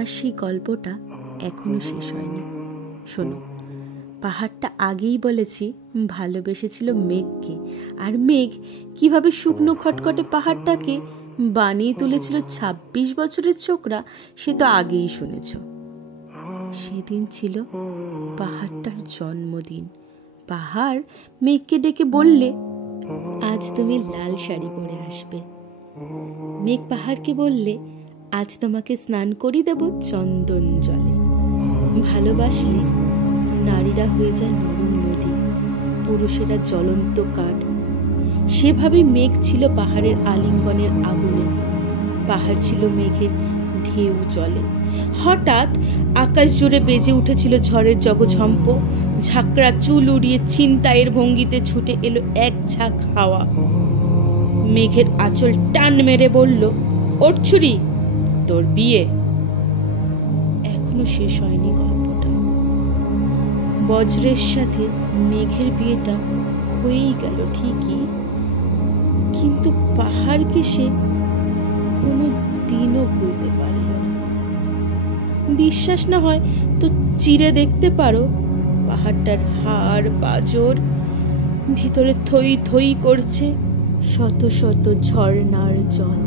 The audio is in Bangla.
আমার সেই গল্পটা এখনো শেষ হয়নি। শোনো, পাহাড়টা আগেই বলেছি ভালোবেসেছিল মেঘকে, আর মেঘ কিভাবে শুকনো খটখটে পাহাড়টাকে বানিয়ে তুলেছিল ২৬ বছরের ছোকরা, সে তো আগেই শুনেছ। সেদিন ছিল পাহাড়টার জন্মদিন। পাহাড় মেঘকে ডেকে বললে, আজ তুমি লাল শাড়ি পরে আসবে। মেঘ পাহাড়কে বললে, আজ তোমাকে স্নান করিয়ে দেব চন্দন জলে। ভালোবাসলে নারীরা হয়ে যায় নরম নদী, পুরুষেরা জ্বলন্ত কাঠ। সেভাবে মেঘ ছিল পাহাড়ের আলিঙ্গনের আগুনে, পাহাড় ছিল মেঘের ঢেউ জলে। হঠাৎ আকাশ জুড়ে বেজে উঠেছিল ঝড়ের জগঝম্প। ঝাঁকড়া চুল উড়িয়ে ছিনতাইয়ের ভঙ্গিতে ছুটে এলো এক ঝাঁক হাওয়া। মেঘের আঁচল টান মেরে বলল, ওঠ ছুরি, তোর বিয়ে। এখনো শেষ হয়নি গল্পটা। বজ্রের সাথে মেঘের বিয়েটা হয়েই গেল ঠিকই, কিন্তু পাহাড়কে সে কোনো দিনও ভুলতে পারল না। বিশ্বাস না হয় তো চিরে দেখতে পারো পাহাড়টার হাড় পাঁজর, ভিতরে থই থই করছে শত শত ঝর্ণার জল।